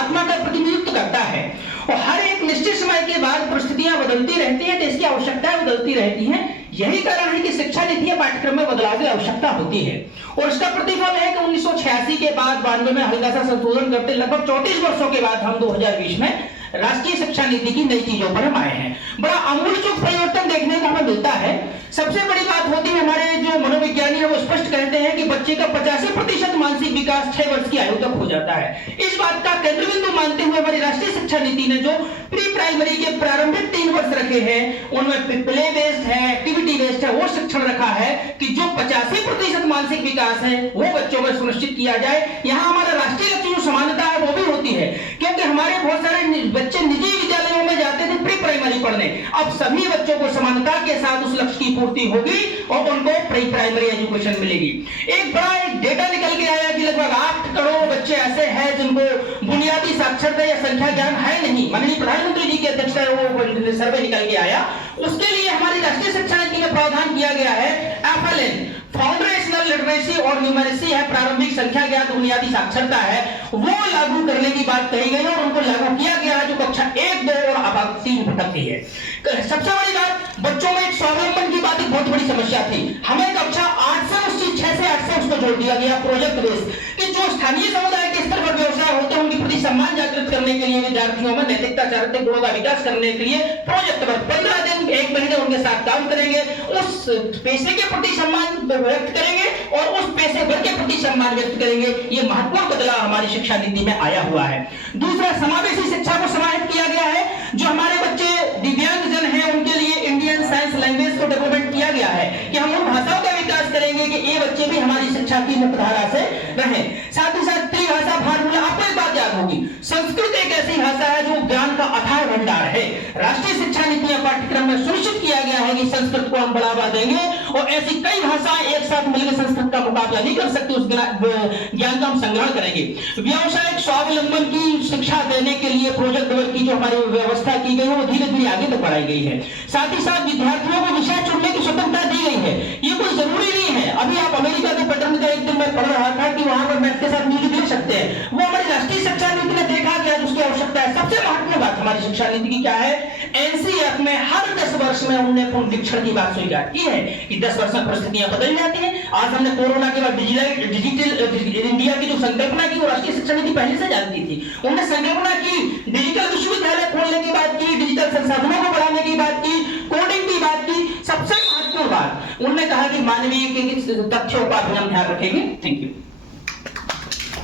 आत्मा का प्रतिनिधित्व करता है और हर एक निश्चित समय के बाद परिस्थितियां बदलती रहती हैं, देश की आवश्यकताएं बदलती रहती हैं। यही कारण है कि शिक्षा नीति पाठ्यक्रम में बदलाव की आवश्यकता होती है और इसका प्रतिफल है कि 1986 के बाद 92 में हल्का सा संशोधन करते लगभग 34 वर्षों के बाद हम 2020 में राष्ट्रीय शिक्षा नीति की नई चीजों पर हम आए हैं। बड़ा आमूलचूल परिवर्तन देखने को हमें मिलता है। सबसे बड़ी बात होती है, हमारे जो मनोविज्ञानी है वो स्पष्ट कहते हैं कि बच्चे का 85% मानसिक विकास 6 वर्ष की आयु तक हो जाता है। इस बात का केंद्र बिंदु मानते हुए हमारी राष्ट्रीय शिक्षा नीति ने जो प्री प्राइमरी के प्रारंभिक 3 वर्ष रखे हैं उनमें प्ले बेस्ड है, एक्टिविटी बेस्ड है, वो शिक्षण रखा है कि जो 85% मानसिक विकास है वो बच्चों में सुनिश्चित किया जाए। यहाँ हमारा राष्ट्रीय लक्ष्य जो समानता है वो भी होती है, क्योंकि हमारे बहुत सारे बच्चे निजी विद्यालयों में जाते थे प्री प्राइमरी पढ़ने, अब सभी बच्चों को समानता के साथ उस लक्ष्य की पूर्ति होगी और उनको प्री प्राइमरी एजुकेशन मिलेगी। एक डेटा निकल के आया कि लगभग 8 करोड़ बच्चे ऐसे हैं जिनको बुनियादी साक्षरता या संख्या ज्ञान है नहीं। माननीय प्रधानमंत्री जी की अध्यक्षता वो सर्वे निकल के आया, उसके लिए हमारी राष्ट्रीय शिक्षा नीति में प्रावधान किया गया है FLN, फाउंडेशनल लिटरेसी और न्यूमेरेसी है, प्रारंभिक संख्या ज्ञान बुनियादी साक्षरता है, वो लागू करने की बात कही गई और उनको लागू किया गया है जो कक्षा 1, 2 और अब 3 भटकती है। सबसे बड़ी बात, बच्चों में एक स्वावलंबन की बात एक बहुत बड़ी समस्या थी। हमें कक्षा 8 से उसकी 6 से 8 से उसको जोड़ दिया गया प्रोजेक्ट बेस कि जो स्थानीय समुदाय के स्तर पर व्यवसाय होते हैं उनके प्रति सम्मान जागृत करने के लिए विद्यार्थियों में नैतिकता चारित्रिक गुणों का विकास करने के लिए प्रोजेक्ट पर 15 दिन 1 महीने उनके साथ काम करेंगे, उस पेशे के प्रति सम्मान व्यक्त करेंगे और उस पेशेवर के प्रति सम्मान व्यक्त करेंगे। ये महत्वपूर्ण बदलाव हमारी शिक्षा नीति में आया हुआ है। दूसरा, समावेशी शिक्षा को समाहित किया गया है। जो हमारे बच्चे दिव्यांग जन हैं उनके लिए इंडियन साइंस लैंग्वेज को डेवलपमेंट किया गया है कि हम उन भाषाओं का विकास करेंगे कि ये बच्चे भी हमारी शिक्षा की मुख्यधारा से रहें। साथ ही साथ त्रिभाषा भारत, आपको एक बात याद होगी, संस्कृत एक ऐसी भाषा है जो ज्ञान का अथाह भंडार है। राष्ट्रीय शिक्षा नीति पाठ्यक्रम में सुनिश्चित किया गया है कि संस्कृत को हम बढ़ावा देंगे और ऐसी कई भाषाएं एक साथ मिलकर संस्कृत का मुकाबला नहीं कर सकती, उस ज्ञान का हम संग्रहण करेंगे। व्यावसायिक स्वावलंबन की शिक्षा देने के लिए प्रोजेक्ट वर्क की जो हमारी व्यवस्था की गई है वो धीरे धीरे आगे तक बढ़ाई गई है। साथ ही साथ विद्यार्थियों को विषय चुनने की स्वतंत्रता दी गई है। ये कोई जरूरी नहीं है, अभी आप अमेरिका के पैटर्न का एक दिन मैं पढ़ रहा था कि वहां पर मैथ के साथ म्यूजिक लिख सकते हैं, वो हमारी राष्ट्रीय शिक्षा नीति ने देखा कि आज उसकी आवश्यकता है। सबसे महत्वपूर्ण बात हमारी शिक्षा नीति की क्या है, एनसीईआरटी में हर 10 वर्ष में उन्होंने पुनरीक्षण की बात स्वीकार की है कि 10 वर्ष में परिस्थितियां बदल जाती हैं। आज हमने कोरोना के बाद डिजिटल इंडिया की जो संकल्पना की वो राष्ट्रीय शिक्षा नीति पहले से जानती थी। उन्होंने संकल्पना की, डिजिटल विश्वविद्यालय खोलने की बात की, डिजिटल संसाधनों को बढ़ाने की बात की, कोडिंग की बात की। सबसे महत्वपूर्ण बात उन्होंने कहा कि मानवीय के तथ्यों का भी हम ध्यान रखेंगे। Thank you.